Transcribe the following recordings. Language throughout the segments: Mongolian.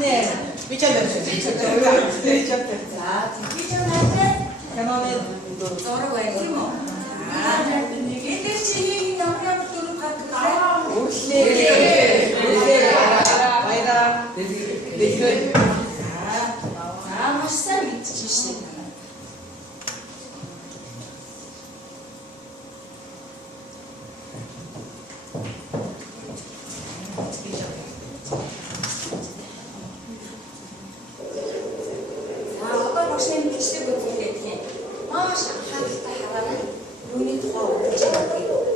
네. 미쳤어요. 미쳤대. 자, 뒷기전할 때 경험에 저러고 해지 뭐. 자, 얘들 시기 영역 두루 바꾸자. 네. 와이다. 네. 자, 멋있어 미치시다. Машин бичдэг үзүүлээ тийм. Маш анхааралтай хараарай. Юуны тухай бодож байгаа юм.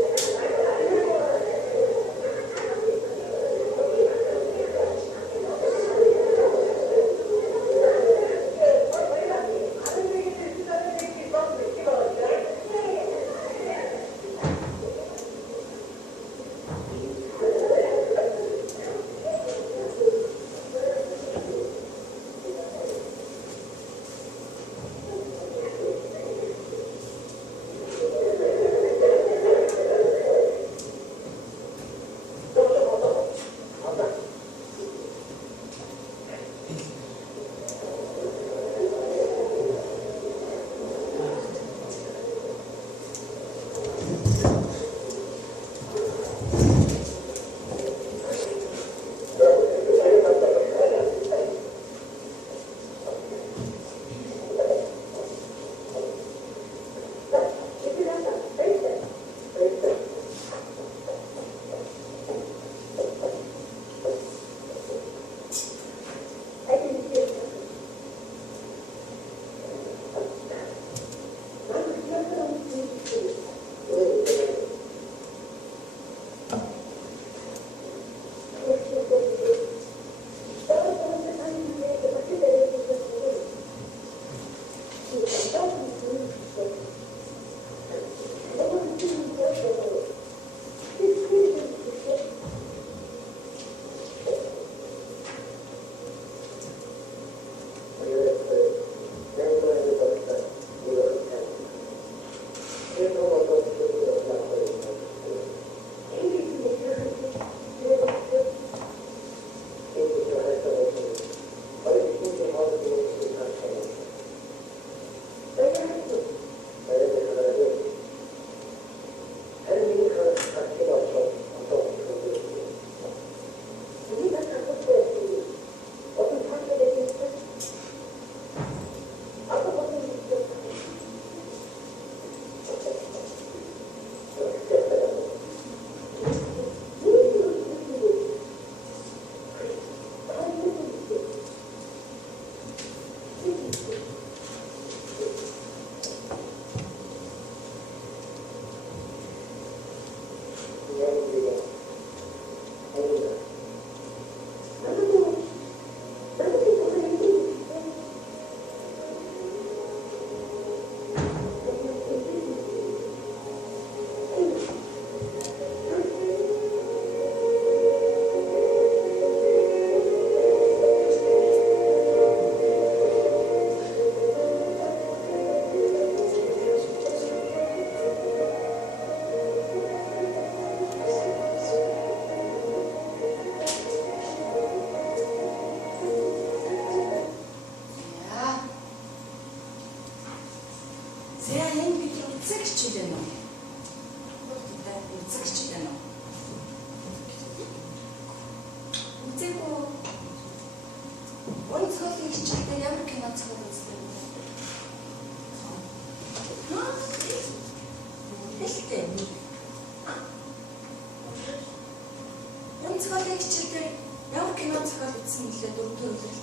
Онцгой хичээлээр ямар кино зохиол үзсэн гэлээ дөрөв төрөлд.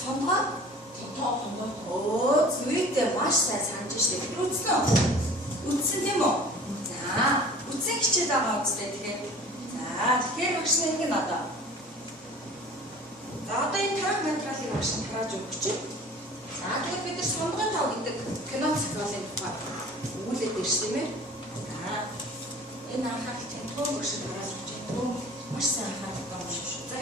Сонгоо зүйтэй маш сайн санаж штеп. Үзсэн үү? Үзсэн тийм үү? За, үзсэн хичээл байгаа үстэй тэгээд. За, тэгэхээр багш нар ингэ надаа. За, одоо энэ тарах материалыг багш нар тарааж өгч чинь. За, тэгээд бид нар сонгон тав гэдэг кино зохиолын тухай өгүүлээд ирсэн юм ээ. За, энэ анхааралтай тоо багш нар тарааж өгч чинь. Маш сайн анхааралтай юм шиг шүү. За.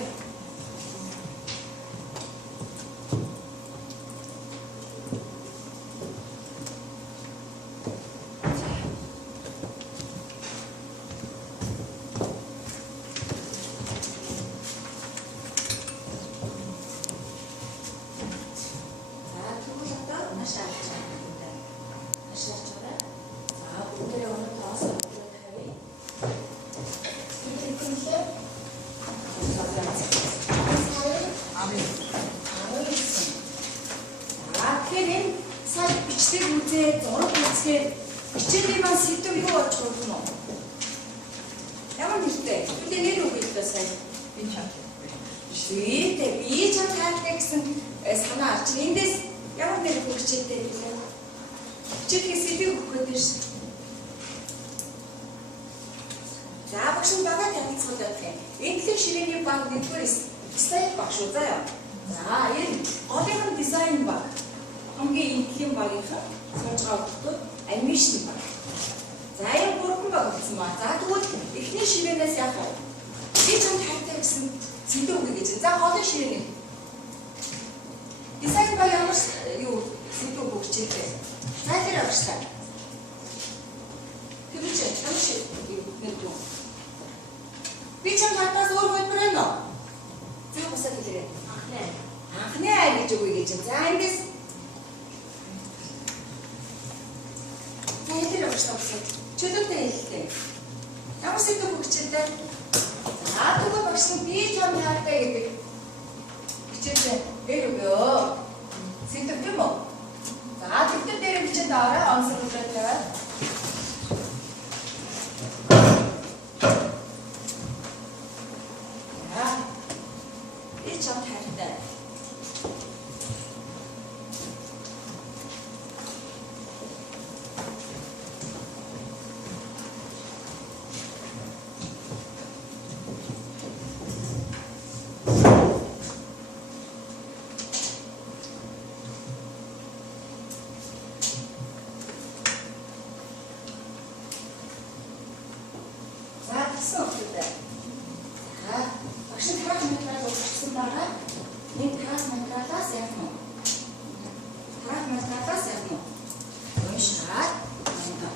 үзээ, зураг үзгээд хичээлийн маань сэдв юу болж болно уу? Ямар нэртэй? Үгүй нэр үгүй л сая. Би чам. Би чам таатай гэсэн санаа авч эндээс ямар нэр хөгчөөтэй билээ. Хичээлээс сэдв өгөх гэдэг шүү. За багш нь байгаа танилцуулаад байна. Энэхлэх ширээний баг 1-р стайл баг шүү заяа. За энэ голынхан дизайн баг. Хамгийн энэхлийн багийнхан сууж байгаа хүмүүс анимашн баг. За энэ 3 баг болсон ба. За тэгвэл эхний ширээнээс яах вэ? Би чам таатай гэсэн сэдв өгье гэж. За голын ширээний дизайн баг ямар юу сэдв өгөх чиглэлтэй. За тэр авчихсан. Тэр чинь ямар шиг нэг юм. Би чам хатаас өөр хөлбөр байна уу? Зөв босоод хэлээрэй. Анхны ай гэж үгүй гэж. За эндээс тэр авчихсан. Чөлөөтэй хэллээ. Ямар сэдв хөгчтэй. За тэгвэл багш нь би чам хаатай гэдэг. Хичээлээ дээр өгөө. Сэдв юм уу? За тэгтэр дээр бичээд аваа онцлогтой тавиад. Чам хайртай. За гэсэн үгтэй. За багш нь тарах материал өгсөн байгаа. Нэг тарах материалаас яах вэ? Тарах материалаас яах вэ? Уншаад байна.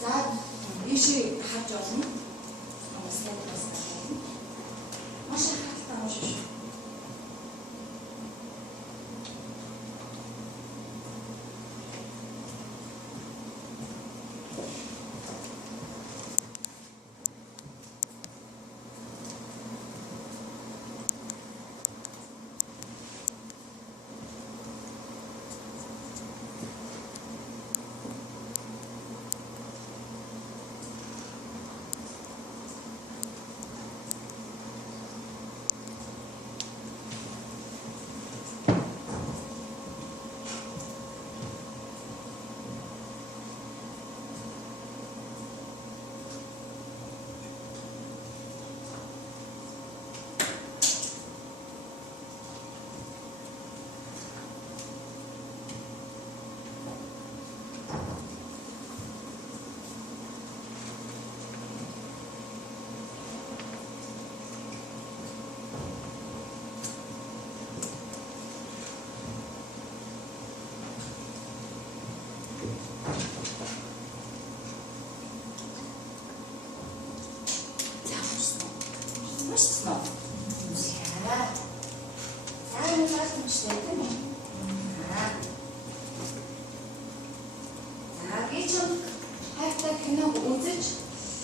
За ийшээ хаж болно. Маш их хаттай уншиж. Снова. Самый важный член. Вечером хайртай киног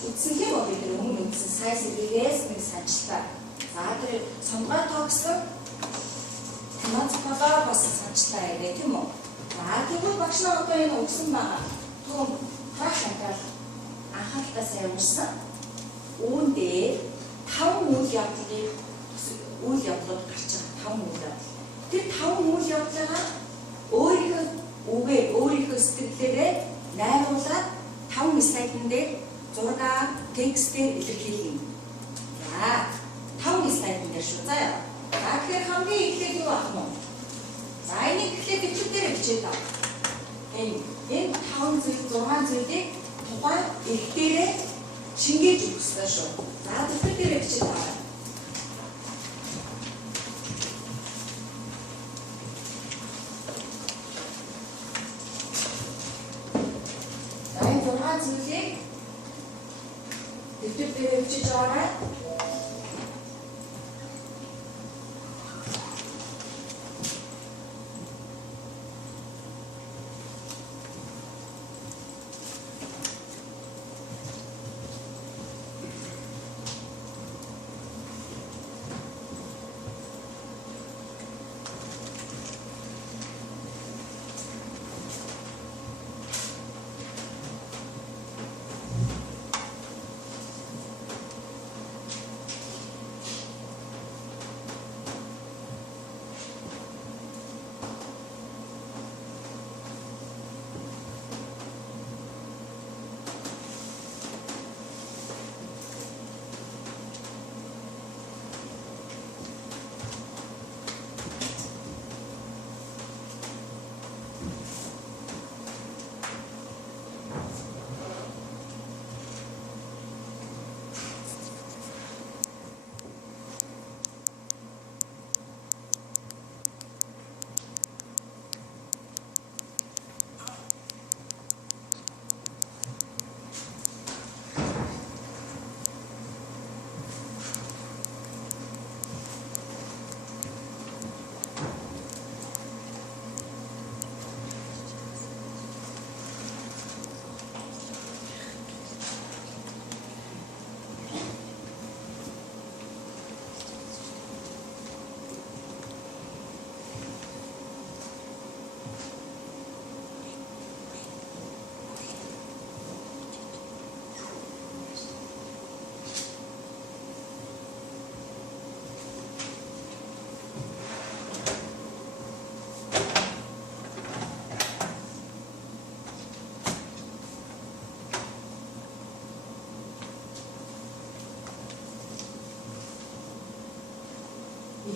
үзсэнхээ бол бид өмнө үзсэн сайн сэргээс нэг санчлаа. За тэр сонгой тогсон киноц колоо бас санчлаа яг тийм үү? За тэгвэл багш нь одоо энэ өгсөн байгаа. Түн хахантал анхаалтаа сайн уншсан. Үүндээ 5 үйл явдлууд гарч байгаа 5 үйл явдал. Тэр 5 үйл явдлаа өөрийнхөө сэтгэлээрээ найруулад 5 слайдн дээр зураг, текстээр илэрхийлнэ. За 5 слайдн дээр шүү. За тэгэхээр хамгийн эхлээд юу ах нь? За энийг эхлээд бичиг дээр бичээд тав. Энэ 5 зүйл 6 зүйлийг тухайн их дээрээ шингээж өгсөн шүү. За тэгэхээр дээр бичиж байгаа. За энэ 6 зүйлийг дэвтэр дээр бичиж байгаа.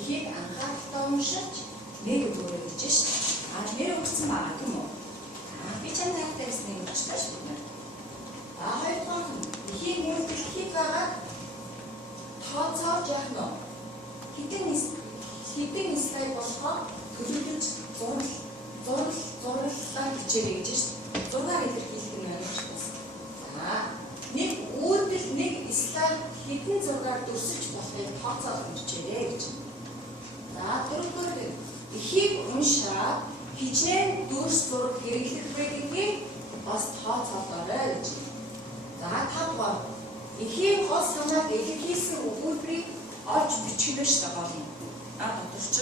Ихийг анхааралтай уншиж нэр өгөөрэй гэж шүү. Нэр өгсөн байгаа тийм үү? Би чамд хайртай гэсэн нэг өчтэй шүү дээ. Хоёрдугаар нь ихийг үйлдэлхийг байгаа тооцоож яах нь хэдэн слайд болохоор төлөвлөж зураглалаа хичээрэй гэж шүү. 6 илэрхийлэх нь байна гэж байна. Нэг үйлдэл нэг слайд хэдэн зургаар дүрсэлж болохыг тооцоолж хичээрэй гэж. Дөрөвдүгээр ихийг уншаад хичнээн дүрс зураг хэрэглэх вэ гэдгийг бас тооцоолоорой гэж. 5 эхийн гол санааг илэрхийлсэн өгүүлбэрийг олж бичгэнэ шүү дээ болно. Тодорч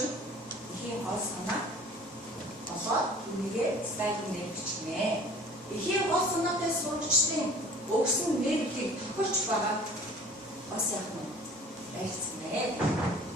эхийн гол санаа болоод үүнийгээ слайдын дээр бичнэ. Эхийн гол санаатай сурагчдын өгсөн нэрийг тохиолж байгаа бас яах вэ? Барьцнаа.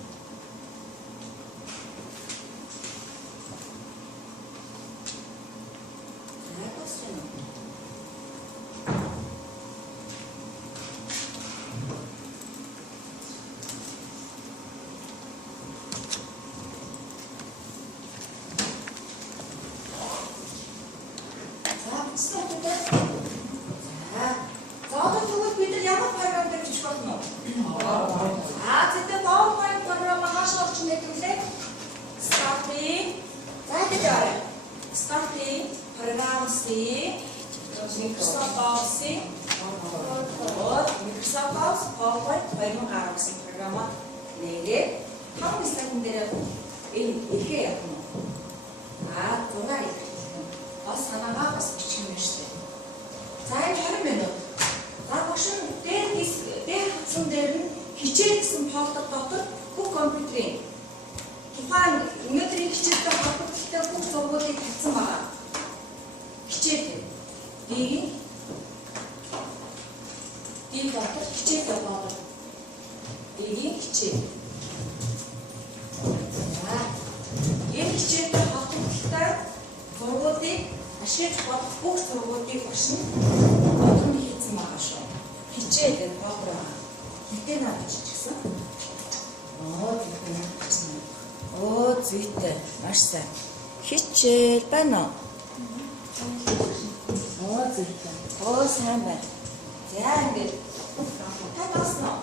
Microsoft Office PowerPoint 2019 програмаар нээгээд 5 слайдын дээр энэ ихээ явах нь. 6 илэрхийлэх. Бас санаагаа бас бичих юм шүү дээ. За энэ 20 минут. Багш нь дээр хатсан дээр нь хичээл гэсэн фолдер дотор бүх компьютерийн тухайн өнөөдрийн хичээлтэй холбогдолтой бүх зургуудыг тавьсан байгаа. Хичээл. Ийн дотор хичээлтэй болоод ийн хичээл. Энэ хичээлтэй холбогдолтой зургуудыг ашиглаж болох бүх зургуудыг бошин бодгон хийсэн байгаа шүү. Хичээл энэ фолдер хитэн авчихсан. Зүйтэй. Маш сайн. Хичээл байна уу? Зүйтэй. Сайн байна. За ингээд тааснаа.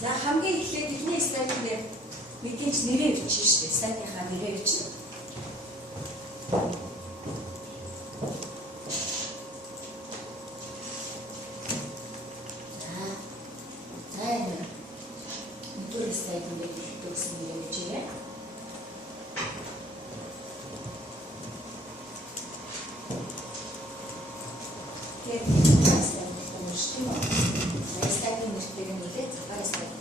За хамгийн эхлээд эхний слайдын дээр мэдээж нэрээ бичнэ шүү дээ. Слайдынхаа нэрээ бичнэ. За энэ нэгдүгээр слайдын дээр өгсөн нэрээ бичээрэй. Тэгээд слайдын нэртэй юм. Слайдын нэртэй юм үлээ цагаар слайд.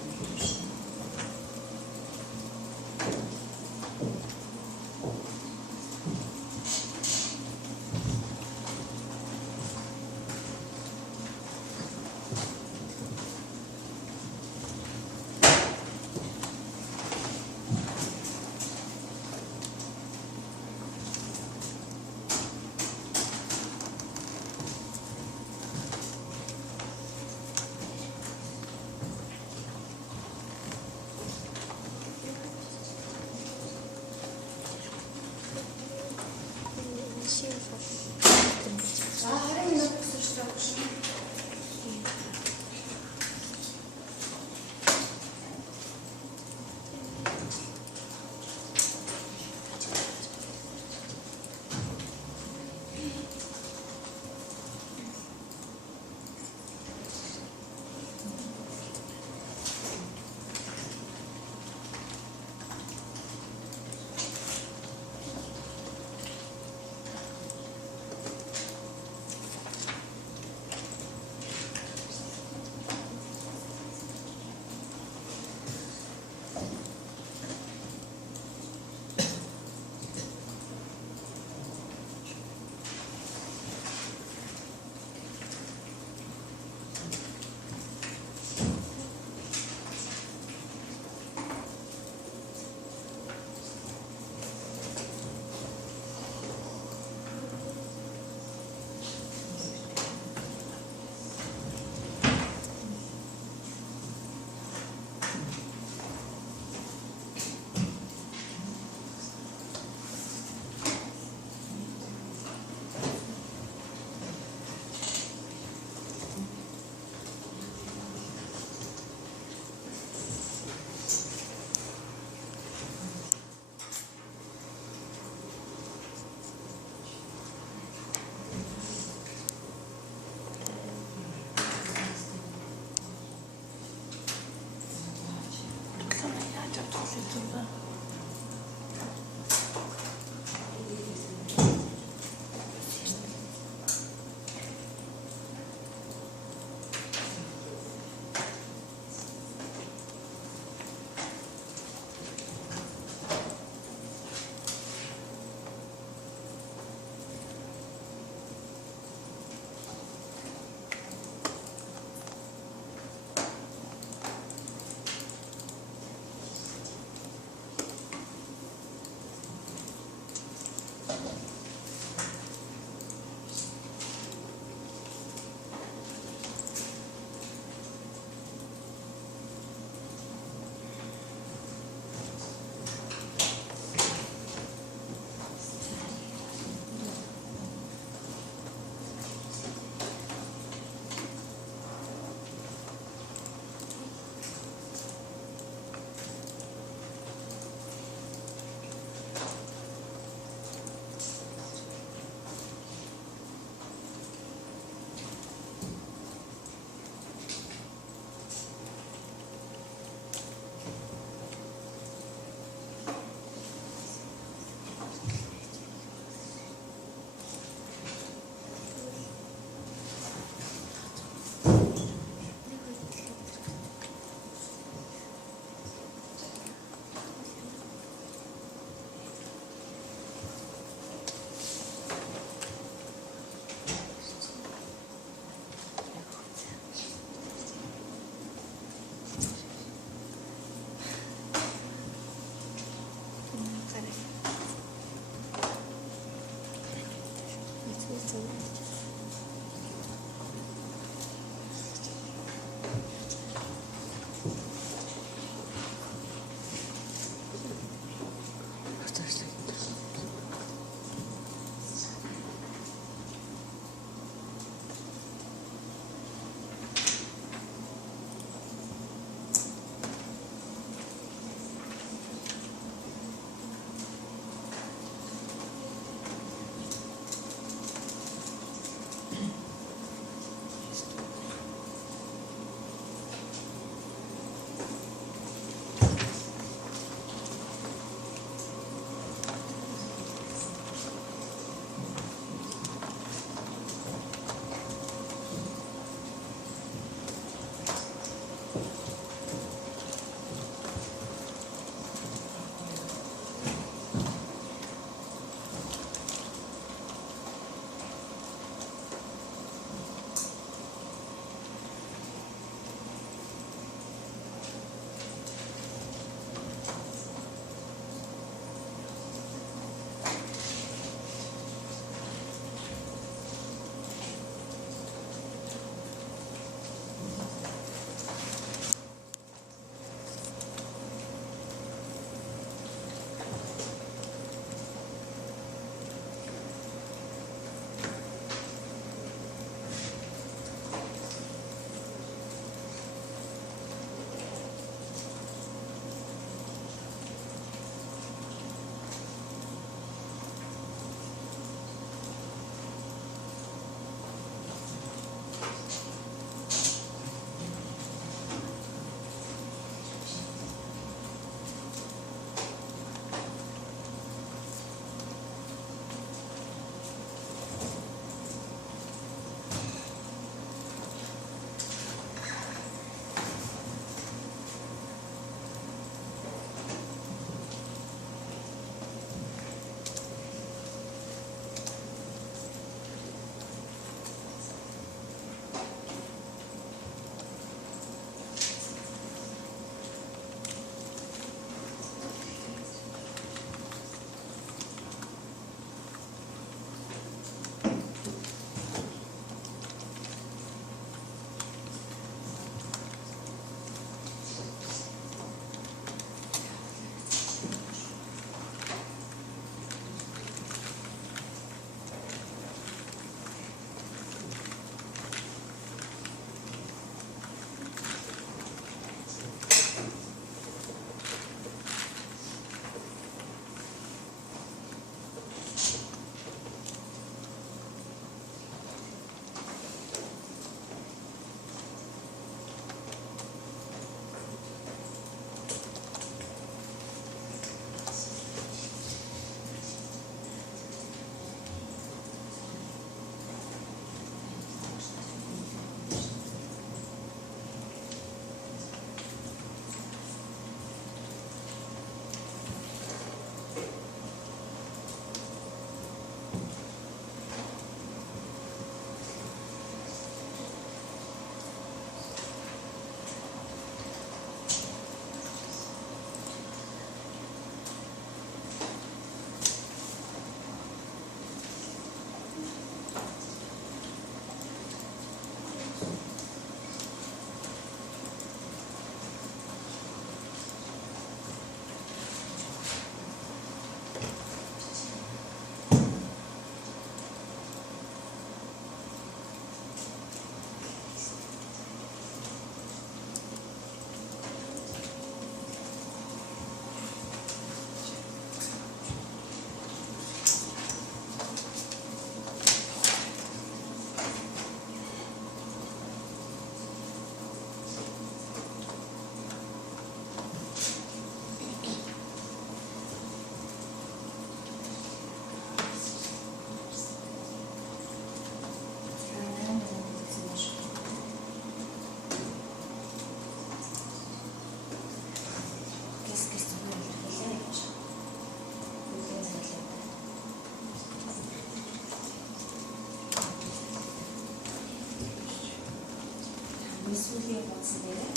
сүүлийн бодсон нэрээ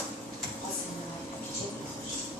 гол санаагаа хичээл болох шүү.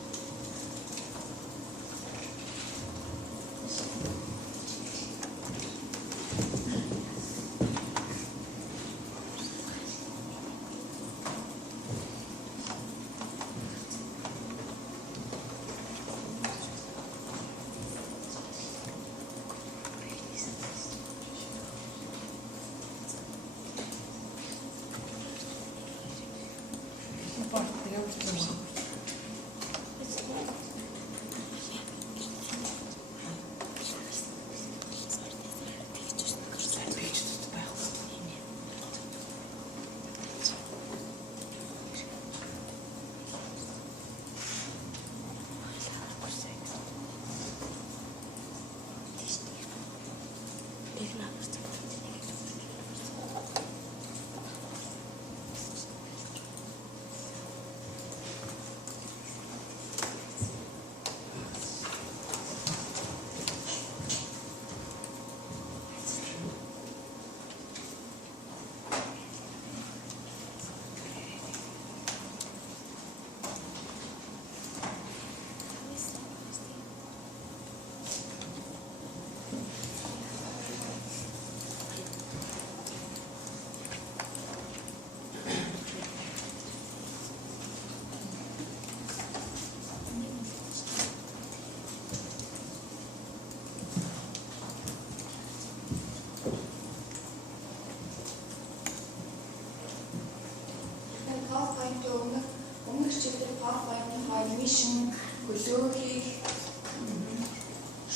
Өмнөх чиглэл PowerPoint-ийн мишн, хөлөөгийг,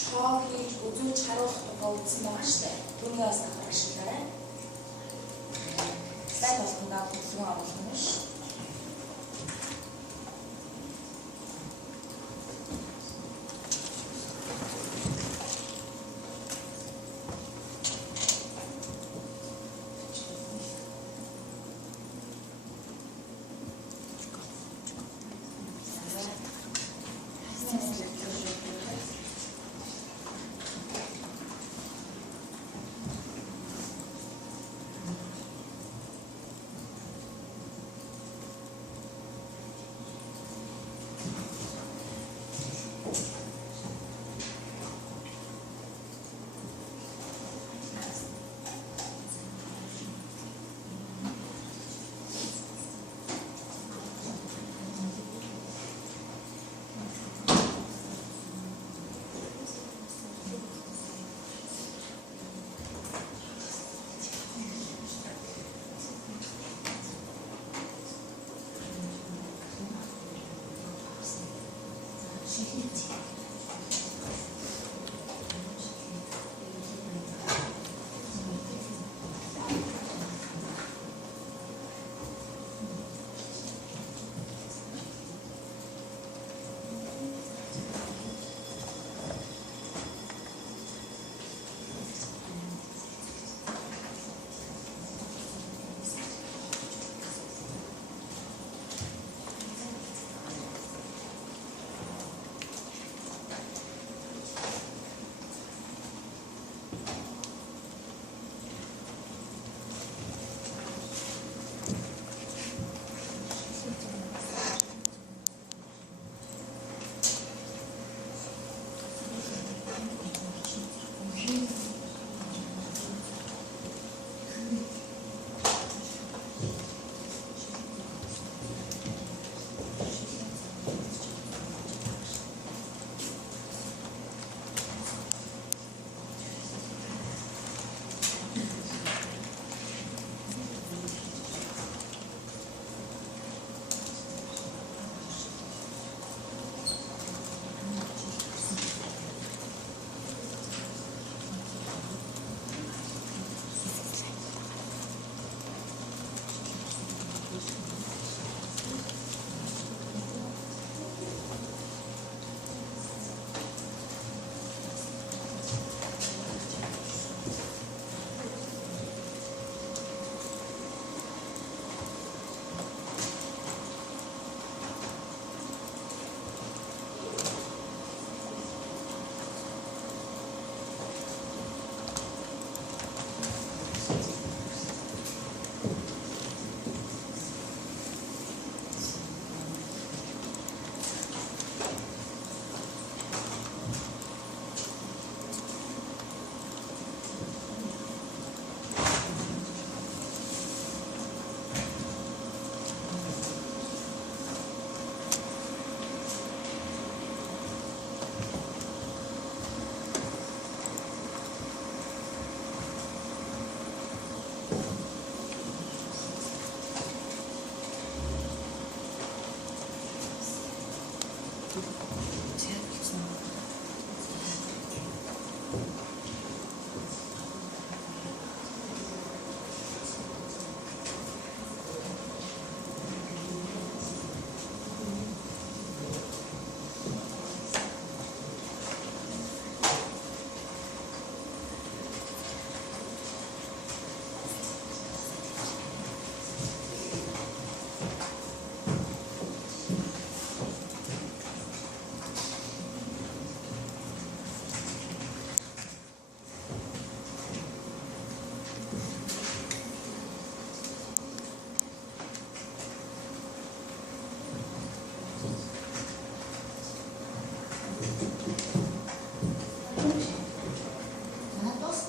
шогийг үзүүлж харуулах тухай үзсэн байгаа шүү дээ. Түүнийг бас ашиглаарай. Сайт болгондоо хөдөлгөөн оруулах нь шүү.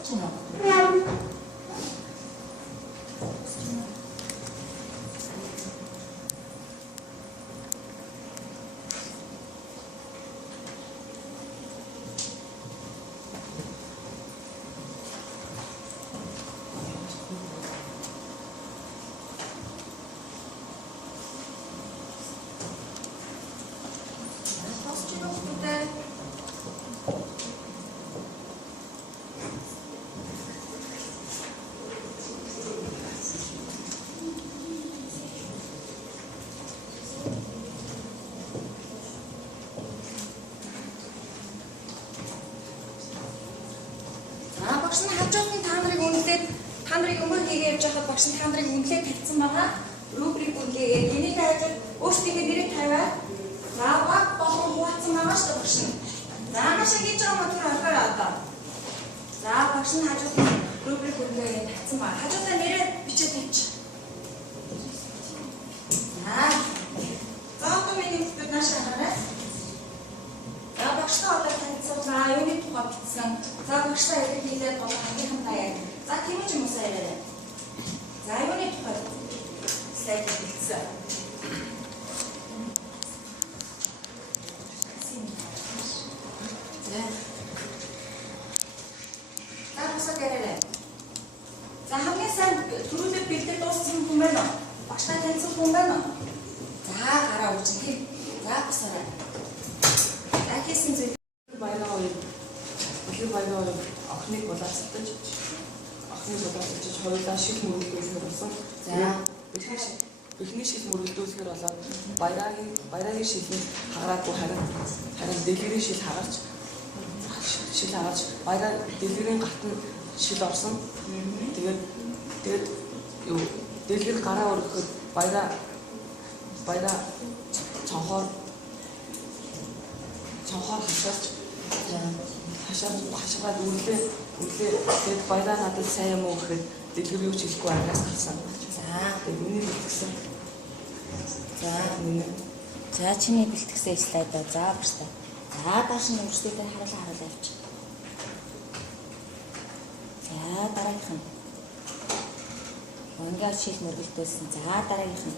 ч юм уу? Багш нь хажуухын та нарыг үнэлээд та нарыг өмөр хийгээ явж байхад багш нь та нарыг үнэлээд тавьсан байгаа. Рубрик үнэлээгээд энийг хайж өөрсдийнхээ нэрийг тавиад баг болгон хуваацсан байгаа шүү дээ багш нь. За маш их хийж байгаа мөр харахаар одоо. За багш нь хажуухын рубрик үнэлээгээд тавьсан байгаа. Хажуудаа нэрээ бичээд тавьчих. За одоо миний бид нааш хараарай. За багштай одоо танилцуулаа, юуны тухай бичсэн. За багштай хэлээд болох хангийнхантаа яг. За тийм ч юм уу яриарай. За юуны тухай слайд бичсэн. За босоо яриарай. За хамгийн сайн түрүүлээ бэлдээ дууссан хүн байна уу? Багштай танилцуулсан хүн байна уу? За гараа үүсгэх. За босоо. Хийсэн зүйл баялаа уу? Их баялаа уу? Охиныг болоосдож хоёулаа шил мөрөлдүүлэхээр болсон. За эхний шил мөрөлдүүлэхээр болоод баярын шилний хагараагүй харин дэлгэрийн шил хагарч баяраа дэлгэрийн галт нь шил орсон. Тэгээд юу дэлгэр гараа өргөхөд баяраа цонхоор хашаад тэгээд баялаа надад сайн юм уу гэхэд дэлгэр юу ч хэлэхгүй араас гарсан. За миний бэлтгэсэн. За чиний бэлтгэсэн слайдаа за багштай. За дааш нь өөрсдөө харуулаа явчих. За дараагийнх нь. Онгаар шил мөргөлдүүлсэн. За дараагийнх нь.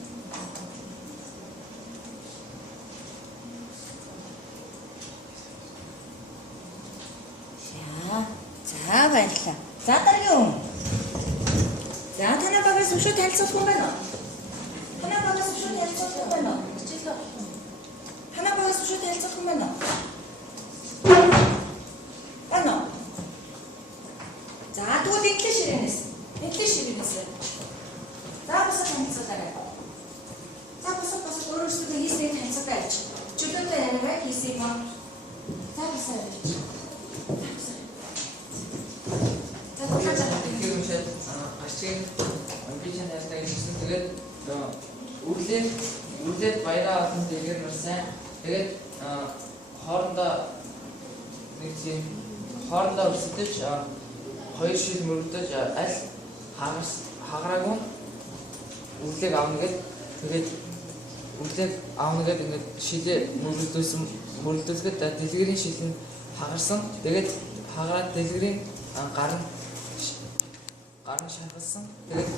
За баярлалаа. За дараагийн хүн. За танай багаас өшөө танилцуулах хүн байна уу? Танай багаас өшөө танилцуулах хүн байна уу? Танай багаас өшөө танилцуулах хүн байна уу? Байна уу? За тэгвэл эдлээ ширээнээс. За босоо танилцуулаарай. За босоо өөрөөсөө хийснийг танилцуулаад авч. Чөлөөтэй яриагай хийсийг маа. За босоо явж. Ашиг амбицен ястай гэсэн. Тэгээд үлээд баяраа олон дэлгэр марсан. Тэгээд хоорондоо өсөж хоёр шил мөрөлдөж аль хагараагүй үлээг авна гэд тэгээд үлээг авна гэд ингээд шилээ мөрөлдүүлэхэд дэлгэрийн шил нь хагарсан. Тэгээд хагараад дэлгэрийн гар нь шахалсан. Тэгээд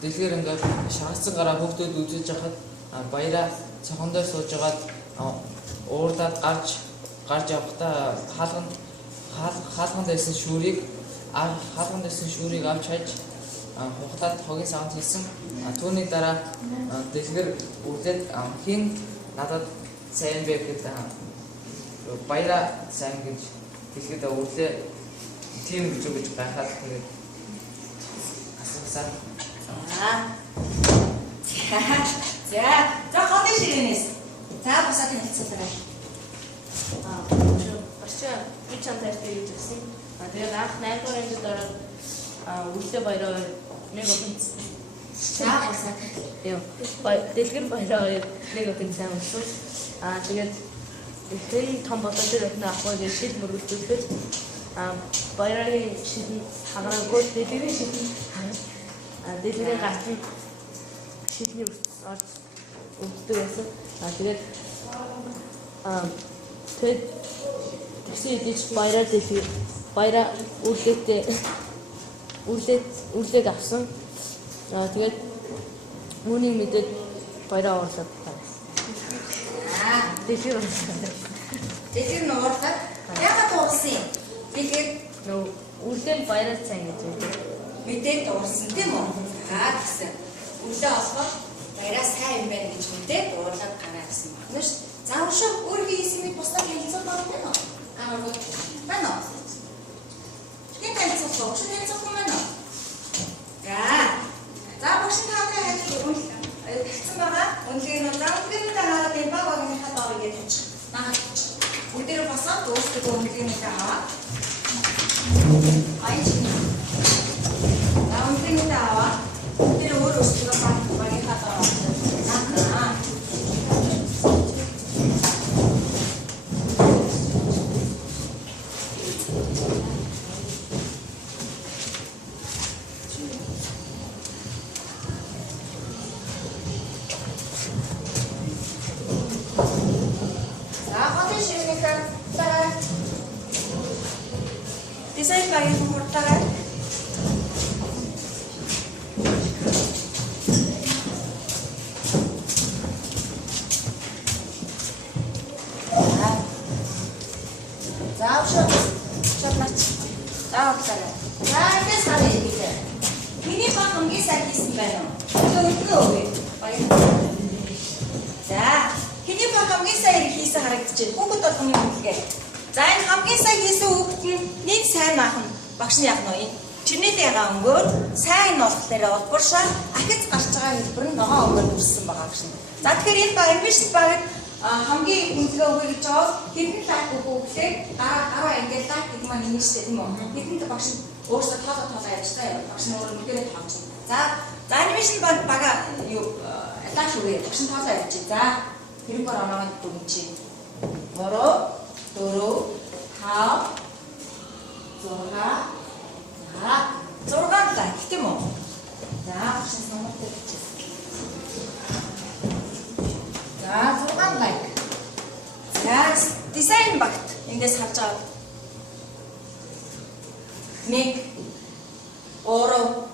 дэлгэр ингээд шахалсан гараа хөвгдөд үзэж хахад баяраа цохондоо сууж агаад уурдаад гарч явахдаа хаалганд байсан шүүрийг авч хайж хухтаад хогийн савнд хийсэн. Түүний дараа дэлгэр үлээд хин надад сайн бэ гэхэд баяраа сайн гэж хэлэхэд үлээ тийм гэж гайхаад тэгээд асуусаа. За гол ширээнээс. За босоо танилцуулаарай. Би чамтай хийж ирсэн. Тэгээд анх 8 дугаар ангид ороод үлдээ баяраа нэг өдөр. За босоо. Дэлгэр баяраа нэг өдөр сайн болсон. Тэгээд хэн том болоод тэр өтнө авах гэж шил мөрөлдүүлээд баярын шил хагараагүй дэлгэрийн шил дэлгэрийн гарт нь шилний орж өвддөг байсан. Тэгээд тэгсэн идэж баяраа дэлгэр баяраа үрлээд авсан. Тэгээд үүнийг мэдээд баяраа уурлаад байна. Дэлгэр нуурлаад яагаад уурсан юм? Тэгэхээр үрлээд баяраа сайн гэж мэдээд уурсан тийм үү? Тэгсэн. Үрлээ олоход баяраа сайн юм байна гэж мэдээд уурлаад гараа гэсэн байна шүү. Заавал шүү өөрийнхөө хийсмийг бусдад хэлцэх болох юм уу? Гааргүй байна уу? Хэн хэлцэх вэ? Шин хэлцэх юм байна уу? За багш таатай хэлцсэн байгаа. Өнөөдөр нь заавал хараад энэ багийн хатаа ингэж хийчих. Наад бүгдээр босоод өөрсдөө өнөөдрийн аваа. Айч. Заавал аваа. Тэр өөрөөсөө багийн хатаа аваа. Desain bagian pemurtahan. Ini pakai kisah benar. Ini pakai kisah hari kecil. Buku tak kami buka. За энэ хамгийн сайн хийсэн хүүхэд нь нэг сайн maaхан багш нь яах нь вэ? Чиний дэгаа өнгөөр сайн болохлээрээ улбаршаа ахиц гарч байгаа хэлбэр нь ногоон өнгөөр үрсэн байгаа гэж. За тэгэхээр энэ баг амбишн багт хамгийн үнэлгээ өгье гэж байгаа хэдэн лайк өгөө гэхлээр гараа ингээд лайк гэдэг маань энэ шүү дээ тийм үү? Хэдэн багш нь өөрсдөө тоолоо ярьжтай багш нь өөрөө мэдэрээ тоолж. За амбишн бага юу лайк өгье багш нь тоолоо ярьж. За тэрүүгээр оноод дүн чи. 3 4 5 6 лайк тийм үү? За багш нь сонголттой бичээ. За 6 лайк. За дизайн багт эндээс харж байгаа. 1 3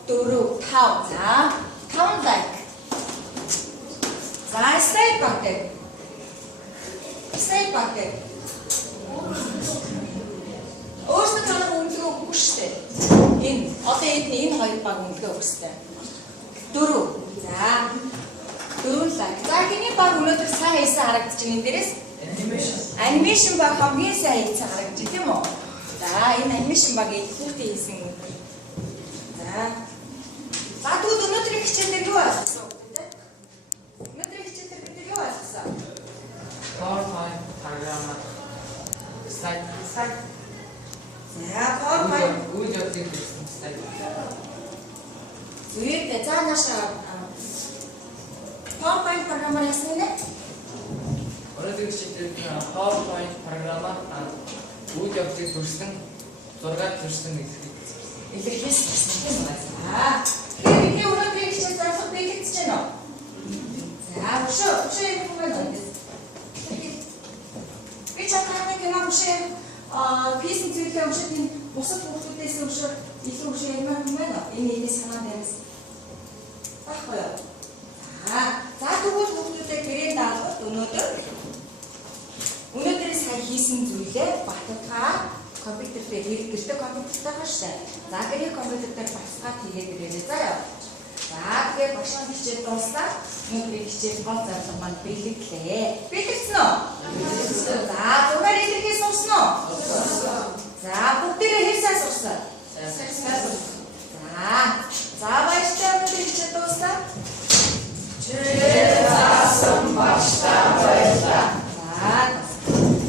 4 5 за 5 лайк. За стейк багт. Стейк багт. Өөрсдөө танаа үнэлгээ өгөхгүй шүү дээ. Энэ одоо энэ хоёр баг үнэлгээ өгөх хэрэгтэй. 4. За 4 лайк. За хэний баг өнөөдөр сайн хийсэн харагдаж байна энэ дээрээс? Анимашн баг хамгийн сайн хийсэн харагдаж тийм үү? За энэ анимашн баг ихэнхдээ хийсэн өнөөдөр. За тэгвэл өнөөдрийн хичээлээр юу ойлгосон бэ? Өнөөдрийн хичээлээр бид юу ойлгосон? PowerPoint програм слайд. За PowerPoint үйл явдлыг хийсэн слайд. Зүгээр цаанаашаа PowerPoint програмаар яасан нэ? Өнөөдрийн хичээлээр PowerPoint програмаар үйл явдлыг төрсөн зураг төрсөн илэрхийлсэн тийм байна. Тэгэхээр өнөөдрийн хичээл зарцах биелэгдэж байна уу? За өшөө юм байна. Би чатааны гэнэ өшөө писэн зүйлээ өшөө тийм бусад хүмүүсээс өшөө илүү өшөө юм байна. Энэ санаа дээрээс баггүй юу? За тэгвэл хүмүүстэй гэрээ даалгавар өнөөдөр сайн хийсэн зүйлээ баталгаа компьютер дээр гэртээ компьютертэй хааштай. За гэрээ компьютер дээр багсгаад хийгээд ирээ заяа. За тэгээд багшийн хичээл дуустаа өнөөдрийн хичээл гол зарлага маань бэлгэлээ. Бэлгэлсэн үү? Бэлгэлсэн. За зүгээр илэрхий сурсан уу? За бүгдээрээ хэр сайн сурсан? Сайн сурсан.